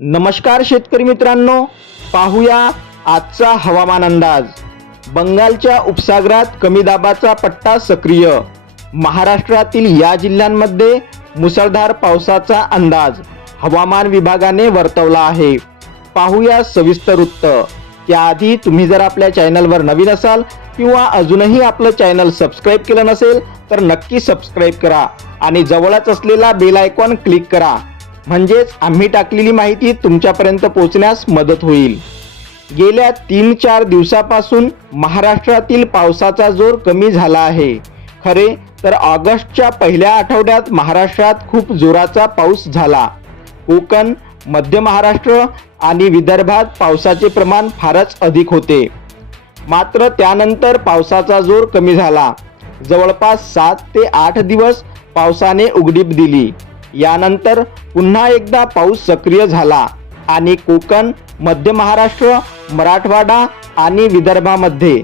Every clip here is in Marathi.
नमस्कार शेतकरी मित्रांनो पाहूया आजचा हवामान अंदाज. बंगालच्या उपसागरात कमी दाबाचा पट्टा सक्रिय. महाराष्ट्रातील या जिल्ह्यांमध्ये मुसळधार पावसाचा अंदाज हवामान विभागाने वर्तवला आहे. पाहूया सविस्तर वृत्त. त्याआधी तुम्ही जर आपल्या चॅनलवर नवीन असाल किंवा अजूनही आपलं चॅनल सबस्क्राईब केलं नसेल तर नक्की सबस्क्राईब करा आणि जवळच असलेला बेल आयकॉन क्लिक करा. म्हणजेच आम्ही टाकलेली माहिती तुमच्यापर्यंत पोहोचण्यास मदत होईल. गेल्या तीन चार दिवसापासून महाराष्ट्रातील पावसाचा जोर कमी झाला आहे. खरे तर ऑगस्टच्या पहिल्या आठवड्यात महाराष्ट्रात खूप जोराचा पाऊस झाला. कोकण मध्य महाराष्ट्र आणि विदर्भात पावसाचे प्रमाण फारच अधिक होते. मात्र त्यानंतर पावसाचा जोर कमी झाला. जवळपास सात ते आठ दिवस पावसाने उघडीप दिली. यानंतर पुन्हा एकदा पाऊस सक्रिय झाला आणि कोकण मध्य महाराष्ट्र मराठवाडा आणि विदर्भामध्ये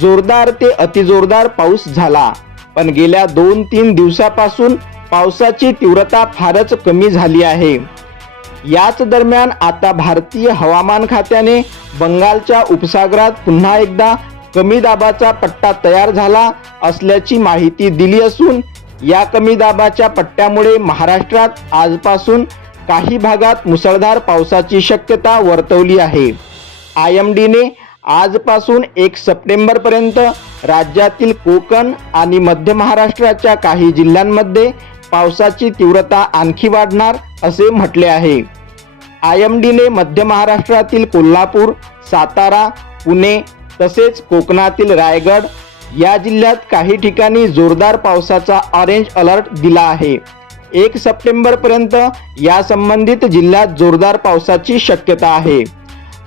जोरदार ते अतिजोरदार पाऊस झाला. पण गेल्या दोन तीन दिवसापासून पावसाची तीव्रता फारच कमी झाली आहे. याच दरम्यान आता भारतीय हवामान खात्याने बंगालच्या उपसागरात पुन्हा एकदा कमी दाबाचा पट्टा तयार झाला असल्याची माहिती दिली असून या कमी दाबाच्या पट्ट्यामुळे महाराष्ट्रात आजपासून काही भागात मुसळधार पावसाची शक्यता वर्तवली आहे. आय एम डीने आजपासून एक सप्टेंबरपर्यंत राज्यातील कोकण आणि मध्य महाराष्ट्राच्या काही जिल्ह्यांमध्ये पावसाची तीव्रता आणखी वाढणार असे म्हटले आहे. आय एम डीने मध्य महाराष्ट्रातील कोल्हापूर सातारा पुणे तसेच कोकणातील रायगड या जिल्ह्यात काही ठिकाणी जोरदार पावसाचा ऑरेंज अलर्ट दिला आहे. एक सप्टेंबरपर्यंत या संबंधित जिल्ह्यात जोरदार पावसाची शक्यता आहे.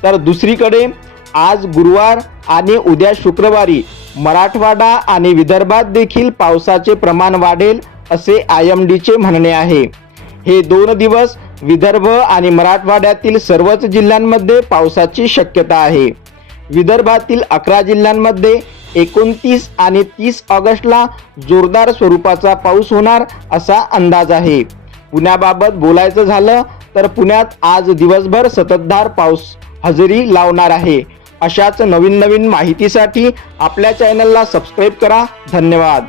तर दुसरीकडे आज गुरुवार आणि उद्या शुक्रवारी मराठवाडा आणि विदर्भात देखील पावसाचे प्रमाण वाढेल असे आय एम डीचे म्हणणे आहे. हे दोन दिवस विदर्भ आणि मराठवाड्यातील सर्वच जिल्ह्यांमध्ये पावसाची शक्यता आहे. विदर्भातील अकरा जिल्ह्यांमध्ये एकोणतीस आणि तीस ऑगस्टला जोरदार स्वरूपाचा पाऊस होणार असा अंदाज आहे. पुण्याबाबत बोलायचं झालं तर पुण्यात आज दिवसभर सततधार पाऊस हजेरी लावणार आहे. अशाच नवीन नवीन माहितीसाठी आपल्या चॅनलला सबस्क्राईब करा. धन्यवाद.